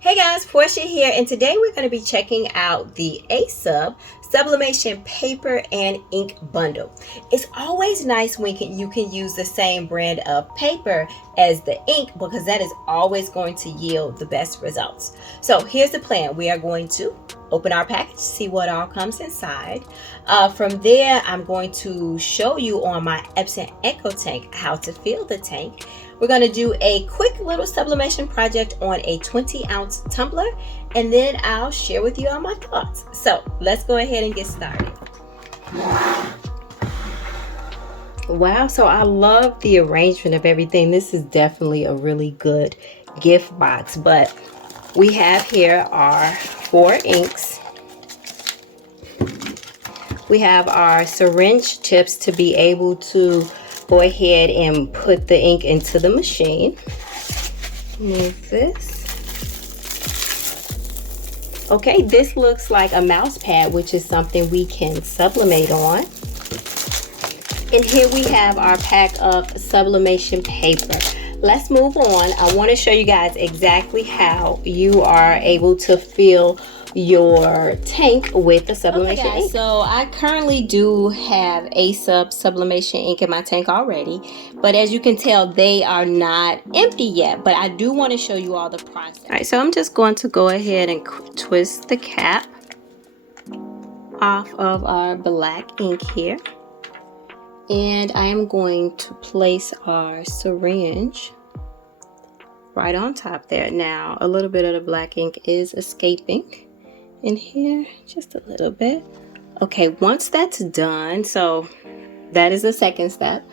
Hey guys, Portia here, and today we're going to be checking out the Sublimation Paper and Ink Bundle. It's always nice when you can use the same brand of paper as the ink, because that is always going to yield the best results. So here's the plan. We are going to open our package, see what all comes inside. From there, I'm going to show you on my Epson EcoTank how to fill the tank. We're going to do a quick little sublimation project on a 20-ounce tumbler, and then I'll share with you all my thoughts. So let's go ahead and get started. Wow, so I love the arrangement of everything. This is definitely a really good gift box, but we have here our 4 inks. We have our syringe tips to be able to go ahead and put the ink into the machine. Move this. Okay, this looks like a mouse pad, which is something we can sublimate on. And here we have our pack of sublimation paper. Let's move on. I want to show you guys exactly how you are able to fill your tank with the sublimation ink. So I currently do have a sublimation ink in my tank already, but as you can tell, they are not empty yet, but I do want to show you all the process. All right, so I'm just going to go ahead and twist the cap off of our black ink here, and I am going to place our syringe right on top there. Now a little bit of the black ink is escaping in here, just a little bit. Okay, once that's done, so that is the second step.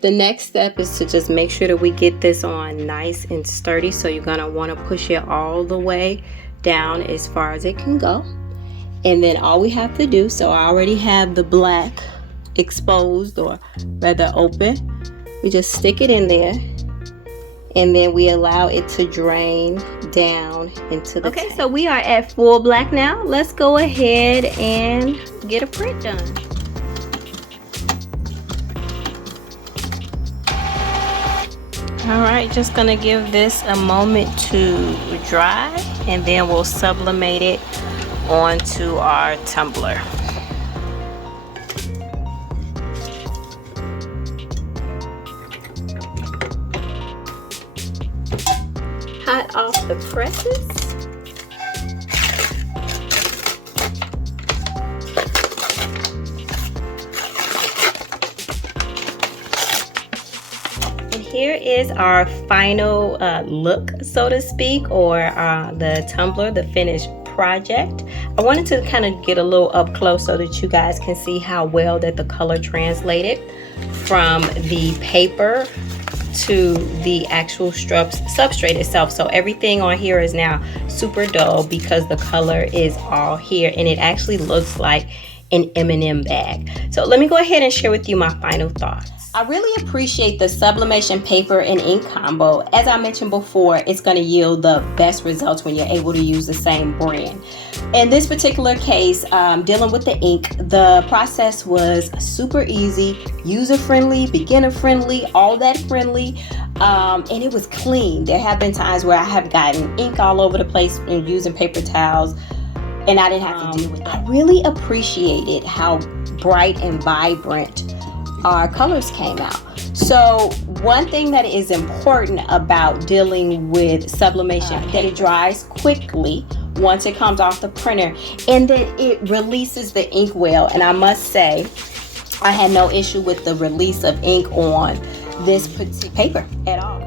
The next step is to just make sure that we get this on nice and sturdy, so you're gonna want to push it all the way down as far as it can go. And then all we have to do, so I already have the black exposed, or rather open, we just stick it in there, and then we allow it to drain down into the tank. So we are at full black now. Let's go ahead and get a print done. All right, just gonna give this a moment to dry, and then we'll sublimate it onto our tumbler. Hot off the presses. And here is our final look, so to speak, or the tumbler, the finished project. I wanted to kind of get a little up close so that you guys can see how well that the color translated from the paper to the actual substrate itself. So everything on here is now super dull because the color is all here, and it actually looks like an M&M bag. So let me go ahead and share with you my final thoughts. I really appreciate the sublimation paper and ink combo. As I mentioned before, it's going to yield the best results when you're able to use the same brand. In this particular case, dealing with the ink, the process was super easy, user-friendly, beginner-friendly, all that friendly, and it was clean. There have been times where I have gotten ink all over the place and using paper towels, and I didn't have to deal with that. I really appreciated how bright and vibrant our colors came out. So one thing that is important about dealing with sublimation, that it dries quickly once it comes off the printer, and that it releases the ink well. And I must say, I had no issue with the release of ink on this particular paper at all.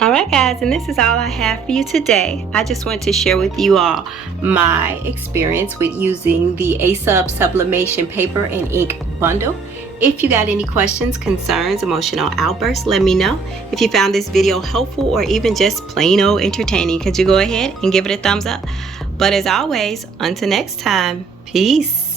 All right guys, and this is all I have for you today. I just wanted to share with you all my experience with using the Sublimation Paper and Ink Bundle. If you got any questions, concerns, emotional outbursts, let me know. If you found this video helpful or even just plain old entertaining, could you go ahead and give it a thumbs up? But as always, until next time, peace.